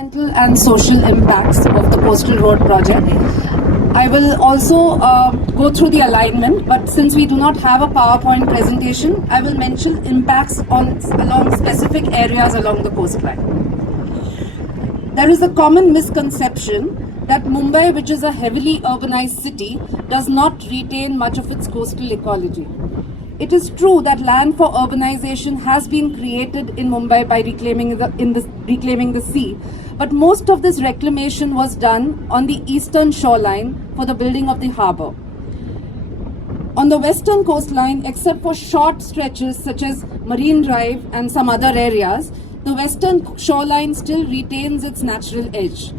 environmental and social impacts of the Coastal Road project. I will also go through the alignment, but since we do not have a PowerPoint presentation, I will mention impacts along specific areas along the coastline. There is a common misconception that Mumbai, which is a heavily urbanized city, does not retain much of its coastal ecology. It is true that land for urbanization has been created in Mumbai by reclaiming the sea, but most of this reclamation was done on the eastern shoreline for the building of the harbour. On the western coastline, except for short stretches such as Marine Drive and some other areas, the western shoreline still retains its natural edge.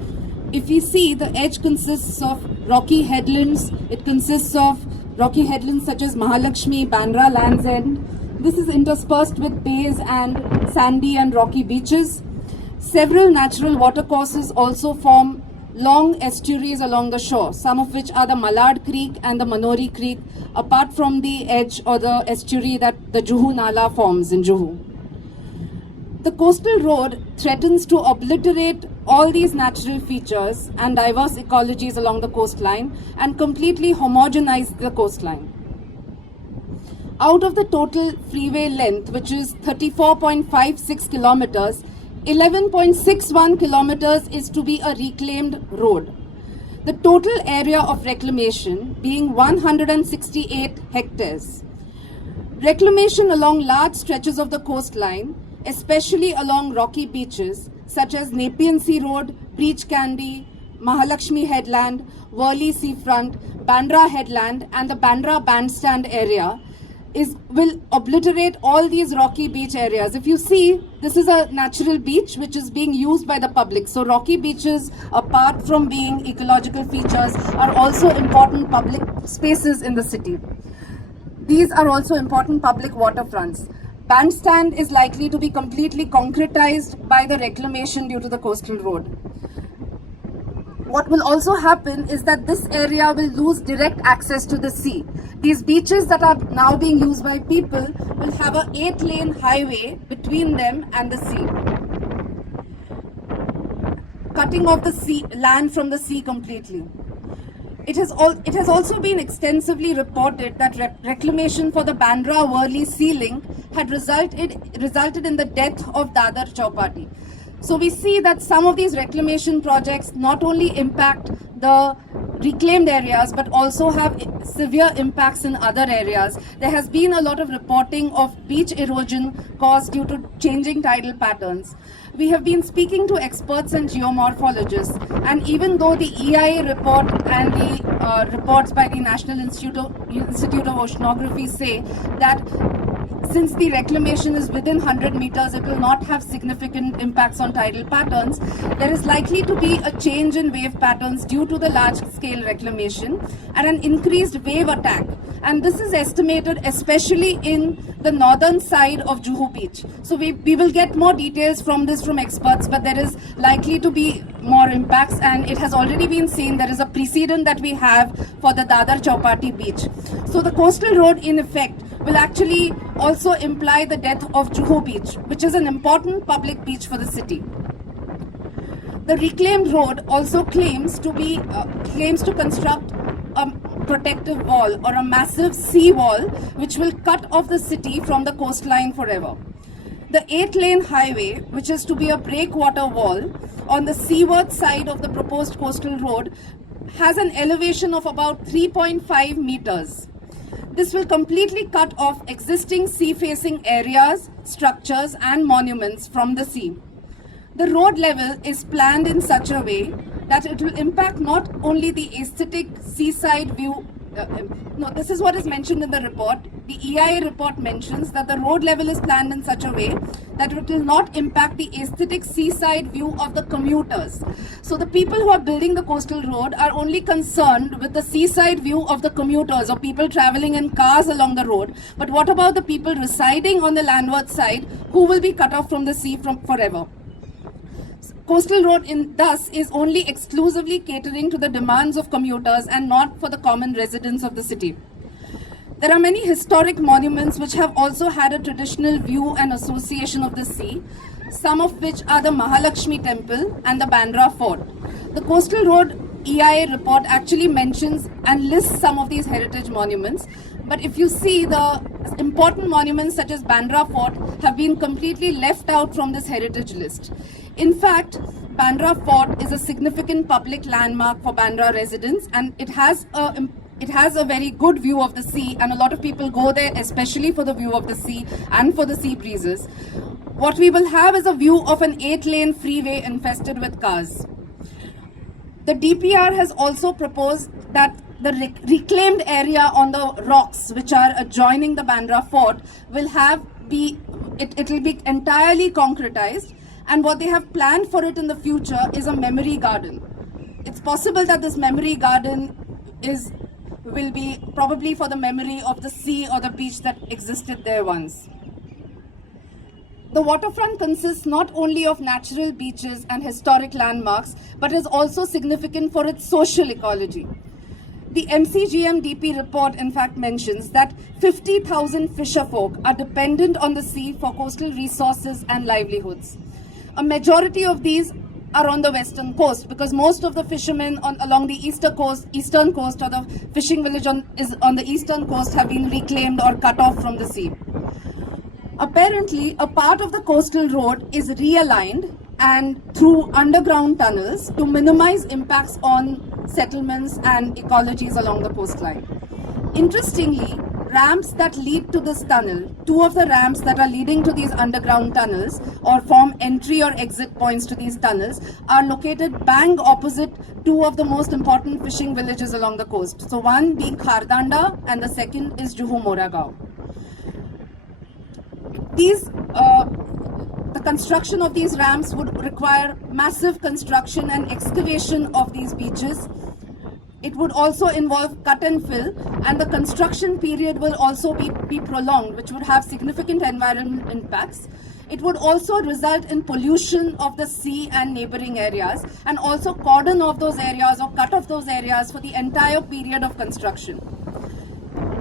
If we see, the edge consists of rocky headlands, it consists of rocky headlands such as Mahalakshmi, Bandra, Land's End. This is interspersed with bays and sandy and rocky beaches. Several natural watercourses also form long estuaries along the shore, some of which are the Malad Creek and the Manori Creek, apart from the edge or the estuary that the Juhu Nala forms in Juhu. The coastal road threatens to obliterate all these natural features and diverse ecologies along the coastline and completely homogenize the coastline. Out of the total freeway length, which is 34.56 kilometers, 11.61 kilometers is to be a reclaimed road. The total area of reclamation being 168 hectares. Reclamation along large stretches of the coastline, especially along rocky beaches such as Nepean Sea Road, Breach Candy, Mahalakshmi Headland, Worli Seafront, Bandra Headland and the Bandra Bandstand area will obliterate all these rocky beach areas. If you see, this is a natural beach which is being used by the public. So rocky beaches, apart from being ecological features, are also important public spaces in the city. These are also important public waterfronts. Bandstand is likely to be completely concretized by the reclamation due to the coastal road. What will also happen is that this area will lose direct access to the sea. These beaches that are now being used by people will have an 8-lane highway between them and the sea, cutting off the land from the sea completely. It has also been extensively reported that reclamation for the Bandra-Worli Sea Link had resulted in the death of Dadar Chowpatty. So we see that some of these reclamation projects not only impact the reclaimed areas but also have severe impacts in other areas. There has been a lot of reporting of beach erosion caused due to changing tidal patterns. We have been speaking to experts and geomorphologists, and even though the EIA report and the reports by the National Institute of Oceanography say that since the reclamation is within 100 meters, it will not have significant impacts on tidal patterns. There is likely to be a change in wave patterns due to the large-scale reclamation and an increased wave attack. And this is estimated especially in the northern side of Juhu Beach. So we will get more details from this from experts, but there is likely to be more impacts, and it has already been seen. There is a precedent that we have for the Dadar Chowpatty beach. So the coastal road in effect will actually also imply the death of Juhu Beach, which is an important public beach for the city. The reclaimed road also claims to construct a protective wall or a massive sea wall which will cut off the city from the coastline forever. The 8-lane highway, which is to be a breakwater wall on the seaward side of the proposed coastal road, has an elevation of about 3.5 meters. This will completely cut off existing sea-facing areas, structures and monuments from the sea. The road level is planned in such a way that it will impact not only the aesthetic seaside view. This is what is mentioned in the report. The EIA report mentions that the road level is planned in such a way that it will not impact the aesthetic seaside view of the commuters. So the people who are building the coastal road are only concerned with the seaside view of the commuters or people traveling in cars along the road. But what about the people residing on the landward side who will be cut off from the sea forever? Coastal road thus is only exclusively catering to the demands of commuters and not for the common residents of the city. There are many historic monuments which have also had a traditional view and association of the sea. some of which are the Mahalakshmi Temple and the Bandra Fort. The Coastal Road EIA report actually mentions and lists some of these heritage monuments. But if you see, the important monuments such as Bandra Fort have been completely left out from this heritage list. In fact, Bandra Fort is a significant public landmark for Bandra residents, and it has a very good view of the sea, and a lot of people go there especially for the view of the sea and for the sea breezes. What we will have is a view of an 8-lane freeway infested with cars. The DPR has also proposed that the reclaimed area on the rocks which are adjoining the Bandra Fort will be entirely concretized, and what they have planned for it in the future is a memory garden. It's possible that this memory garden will be probably for the memory of the sea or the beach that existed there once. The waterfront consists not only of natural beaches and historic landmarks, but is also significant for its social ecology. The MCGM DP report in fact mentions that 50,000 fisherfolk are dependent on the sea for coastal resources and livelihoods. A majority of these are on the western coast, because most of the fishermen along the eastern coast or the fishing village on the eastern coast have been reclaimed or cut off from the sea. Apparently, a part of the coastal road is realigned and through underground tunnels to minimize impacts on settlements and ecologies along the coastline. Interestingly, ramps that lead to this tunnel, two of the ramps that are leading to these underground tunnels or form entry or exit points to these tunnels, are located bang opposite two of the most important fishing villages along the coast. So one being Khardanda and the second is Juhu Moragaon. The construction of these ramps would require massive construction and excavation of these beaches. It would also involve cut and fill, and the construction period will also be prolonged, which would have significant environmental impacts. It would also result in pollution of the sea and neighboring areas, and also cordon off those areas or cut off those areas for the entire period of construction.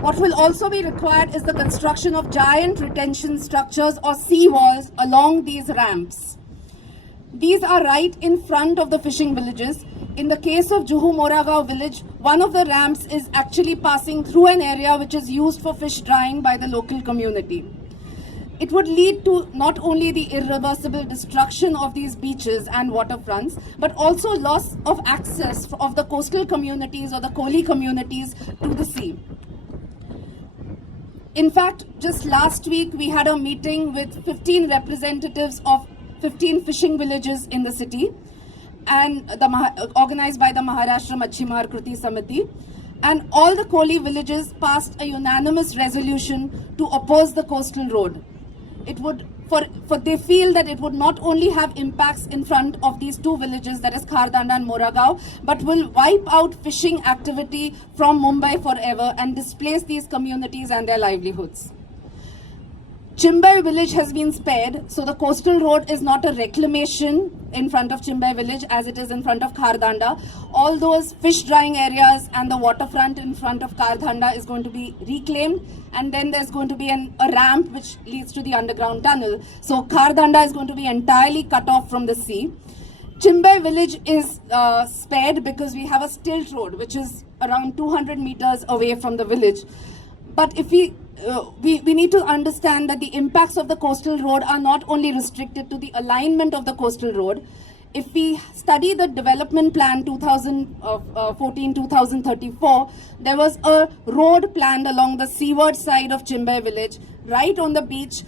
What will also be required is the construction of giant retention structures or sea walls along these ramps. These are right in front of the fishing villages. In the case of Juhu Moragaon village, one of the ramps is actually passing through an area which is used for fish drying by the local community. It would lead to not only the irreversible destruction of these beaches and waterfronts, but also loss of access of the coastal communities or the Koli communities to the sea. In fact, just last week we had a meeting with 15 representatives of 15 fishing villages in the city, and organized by the Maharashtra Machhimar Kriti Samiti, and all the Koli villages passed a unanimous resolution to oppose the coastal road. It would, they feel that it would not only have impacts in front of these two villages, that is Khardanda and Moragaon, but will wipe out fishing activity from Mumbai forever and displace these communities and their livelihoods. Chimbai village has been spared, so the coastal road is not a reclamation in front of Chimbai village as it is in front of Khardanda. All those fish drying areas and the waterfront in front of Khardanda is going to be reclaimed, and then there's going to be a ramp which leads to the underground tunnel. So Khardanda is going to be entirely cut off from the sea. Chimbai village is spared because we have a stilt road which is around 200 meters away from the village. But if we need to understand that the impacts of the coastal road are not only restricted to the alignment of the coastal road. If we study the development plan 2014-2034, there was a road planned along the seaward side of Chimbai village, right on the beach,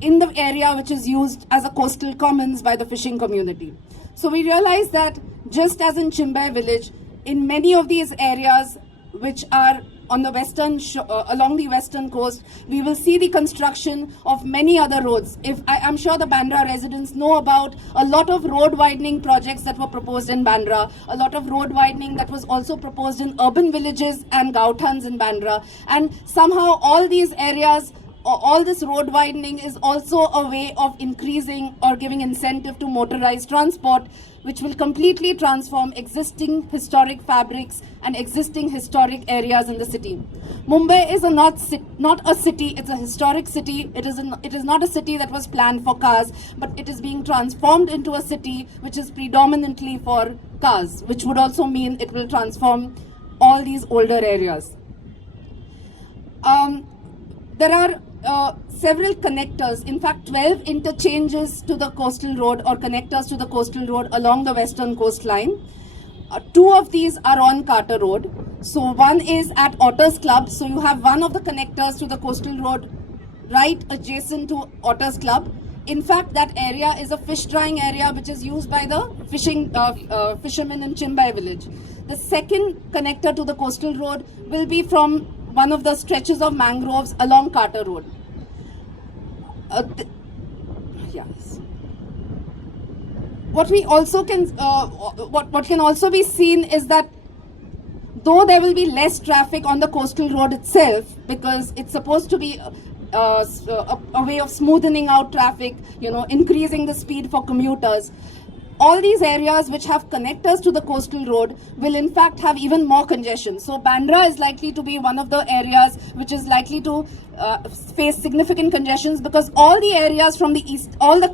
in the area which is used as a coastal commons by the fishing community. So we realize that just as in Chimbai village, in many of these areas which are on the along the western coast, we will see the construction of many other roads. I'm sure the Bandra residents know about a lot of road widening projects that were proposed in Bandra, a lot of road widening that was also proposed in urban villages and Gauthans in Bandra, and somehow all these areas all this road widening is also a way of increasing or giving incentive to motorized transport, which will completely transform existing historic fabrics and existing historic areas in the city. Mumbai is not a city, it's a historic city. It is not a city that was planned for cars, but it is being transformed into a city which is predominantly for cars, which would also mean it will transform all these older areas. There are several connectors, in fact 12 interchanges to the coastal road or connectors to the coastal road along the western coastline. Two of these are on Carter Road. So one is at Otters Club. So you have one of the connectors to the coastal road right adjacent to Otters Club. In fact, that area is a fish drying area which is used by the fishermen in Chimbai village. The second connector to the coastal road will be from one of the stretches of mangroves along Carter Road. Yes. What we also can, what can also be seen is that though there will be less traffic on the coastal road itself, because it's supposed to be a way of smoothing out traffic, increasing the speed for commuters. All these areas which have connectors to the coastal road will in fact have even more congestion. So Bandra is likely to be one of the areas which is likely to face significant congestions, because all the areas from the east, all the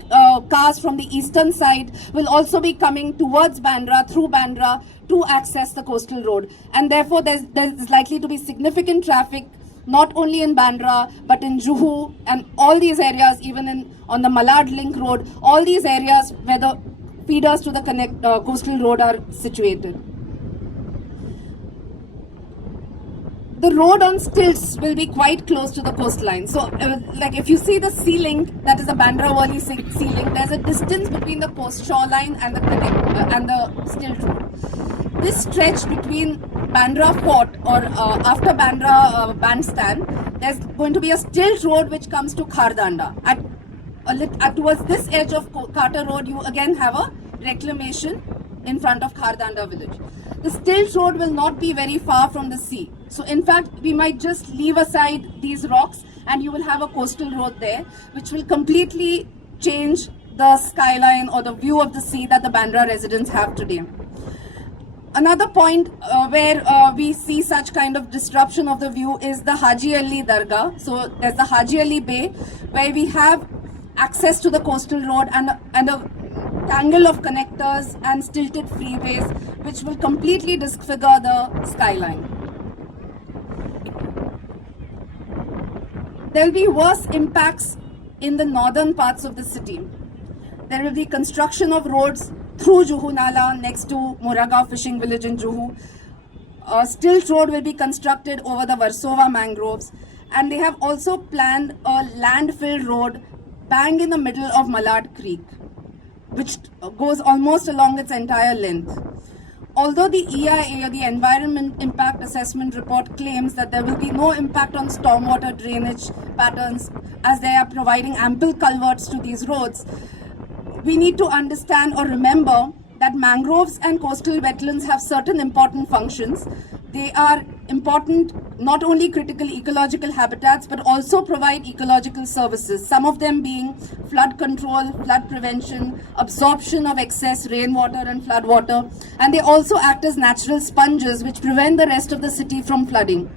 cars from the eastern side will also be coming towards Bandra, through Bandra, to access the coastal road. And therefore there's likely to be significant traffic not only in Bandra but in Juhu and all these areas, even on the Malad Link Road, all these areas where the feeders to the coastal road are situated. The road on stilts will be quite close to the coastline. So like if you see the sea link, that is the Bandra-Worli sea link, there's a distance between the coast shoreline and the stilt road. This stretch between Bandra Fort or after Bandra Bandstand, there's going to be a stilt road which comes to Khardanda. Towards this edge of Carter Road, you again have a reclamation in front of Khardanda village. The stilt road will not be very far from the sea. So in fact, we might just leave aside these rocks and you will have a coastal road there, which will completely change the skyline or the view of the sea that the Bandra residents have today. Another point where we see such kind of disruption of the view is the Haji Ali Dargah. So there's the Haji Ali Bay, where we have access to the coastal road and a tangle of connectors and stilted freeways which will completely disfigure the skyline. There will be worse impacts in the northern parts of the city. There will be construction of roads through Juhu Nala next to Moraga fishing village in Juhu. A stilt road will be constructed over the Versova mangroves, and they have also planned a landfill road bang in the middle of Malad Creek, which goes almost along its entire length. Although the EIA, the Environment Impact Assessment Report, claims that there will be no impact on stormwater drainage patterns as they are providing ample culverts to these roads, we need to understand or remember that mangroves and coastal wetlands have certain important functions. They are important, not only critical ecological habitats, but also provide ecological services, some of them being flood control, flood prevention, absorption of excess rainwater and flood water, and they also act as natural sponges which prevent the rest of the city from flooding.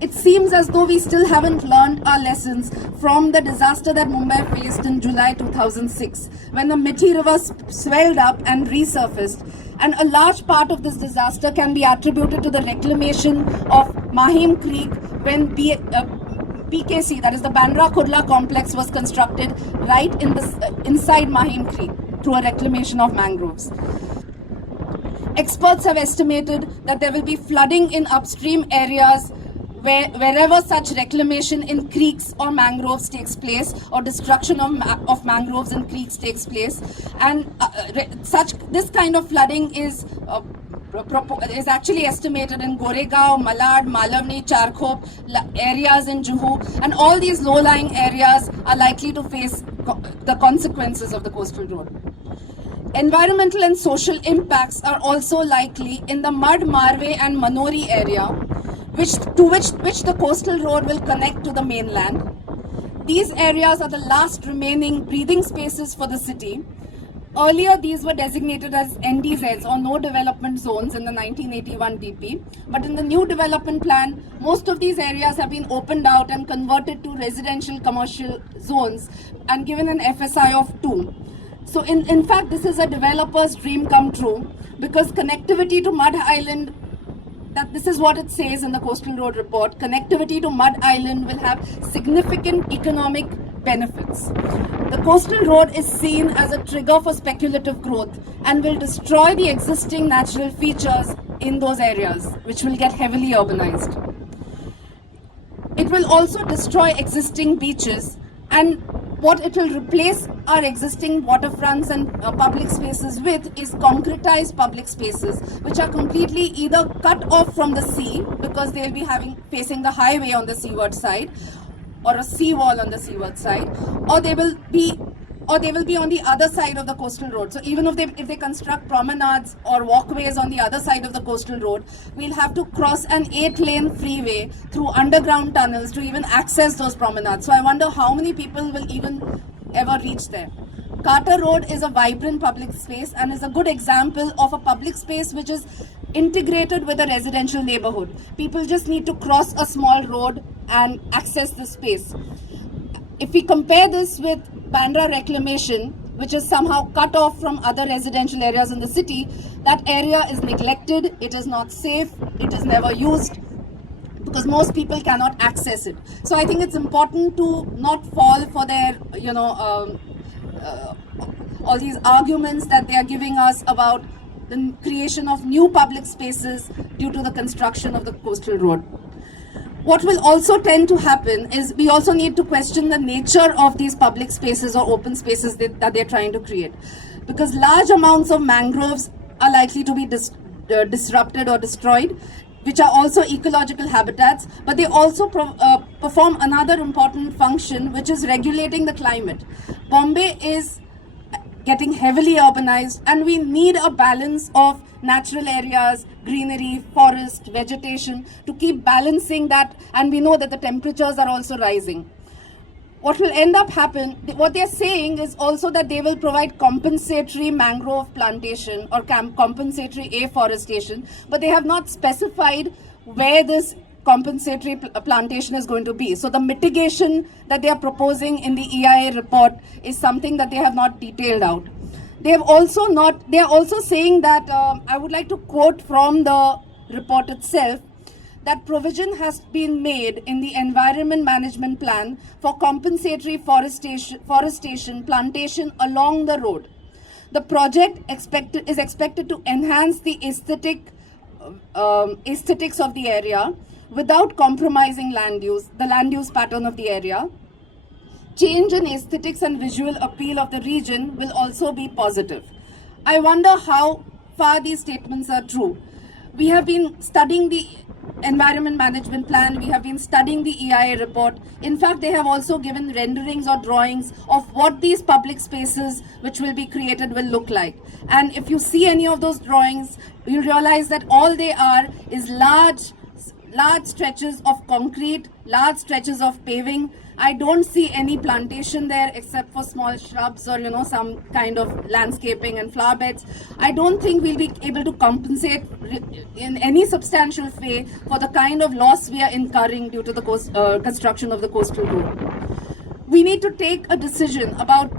It seems as though we still haven't learned our lessons from the disaster that Mumbai faced in July 2006, when the Mithi River swelled up and resurfaced. And a large part of this disaster can be attributed to the reclamation of Mahim Creek when PKC, that is the Bandra Kurla complex, was constructed right inside Mahim Creek through a reclamation of mangroves. Experts have estimated that there will be flooding in upstream areas wherever such reclamation in creeks or mangroves takes place, or destruction of mangroves and creeks takes place, and this kind of flooding is actually estimated in Goregaon, Malad, Malavani, Charkhop areas in Juhu, and all these low-lying areas are likely to face the consequences of the coastal road. Environmental and social impacts are also likely in the Mud, Marve and Manori area, which the coastal road will connect to the mainland. These areas are the last remaining breathing spaces for the city. Earlier, these were designated as NDZs, or no development zones, in the 1981 DP. But in the new development plan, most of these areas have been opened out and converted to residential commercial zones and given an FSI of 2. So in fact, this is a developer's dream come true, because connectivity to Mud Island, that this is what it says in the Coastal Road report, connectivity to Mud Island will have significant economic benefits. The Coastal Road is seen as a trigger for speculative growth and will destroy the existing natural features in those areas, which will get heavily urbanized. It will also destroy existing beaches, and what it will replace our existing waterfronts and public spaces with is concretized public spaces, which are completely either cut off from the sea, because they'll be facing the highway on the seaward side, or a seawall on the seaward side, or they will be on the other side of the coastal road. So even if they construct promenades or walkways on the other side of the coastal road, we'll have to cross an 8-lane freeway through underground tunnels to even access those promenades. So I wonder how many people will even ever reach there. Carter Road is a vibrant public space and is a good example of a public space which is integrated with a residential neighborhood. People just need to cross a small road and access the space. If we compare this with Bandra Reclamation, which is somehow cut off from other residential areas in the city, that area is neglected, it is not safe, it is never used, because most people cannot access it. So I think it's important to not fall for their, all these arguments that they are giving us about the creation of new public spaces due to the construction of the coastal road. What will also tend to happen is we also need to question the nature of these public spaces or open spaces that they're trying to create, because large amounts of mangroves are likely to be disrupted or destroyed, which are also ecological habitats, but they also perform another important function, which is regulating the climate. Bombay is getting heavily urbanized, and we need a balance of natural areas, greenery, forest, vegetation to keep balancing that, and we know that the temperatures are also rising. What will end up what they're saying is also that they will provide compensatory mangrove plantation or compensatory afforestation, but they have not specified where this compensatory plantation is going to be. So the mitigation that they are proposing in the EIA report is something that they have not detailed out. They are also saying that, I would like to quote from the report itself, that provision has been made in the environment management plan for compensatory forestation plantation along the road. The project is expected to enhance the aesthetics of the area without compromising the land use pattern of the area. Change in aesthetics and visual appeal of the region will also be positive. I wonder how far these statements are true. We have been studying the environment management plan, we have been studying the EIA report. In fact, they have also given renderings or drawings of what these public spaces which will be created will look like. And if you see any of those drawings, you'll realize that all they are is large stretches of concrete, large stretches of paving. I don't see any plantation there except for small shrubs or, some kind of landscaping and flower beds. I don't think we'll be able to compensate in any substantial way for the kind of loss we are incurring due to the construction of the coastal road. We need to take a decision about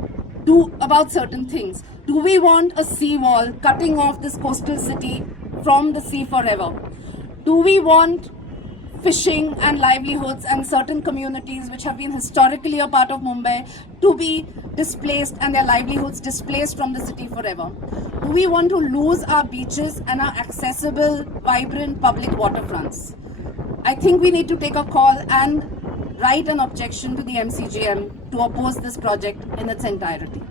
certain things. Do we want a seawall cutting off this coastal city from the sea forever? Do we want fishing and livelihoods and certain communities which have been historically a part of Mumbai to be displaced and their livelihoods displaced from the city forever? Do we want to lose our beaches and our accessible, vibrant public waterfronts? I think we need to take a call and write an objection to the MCGM to oppose this project in its entirety.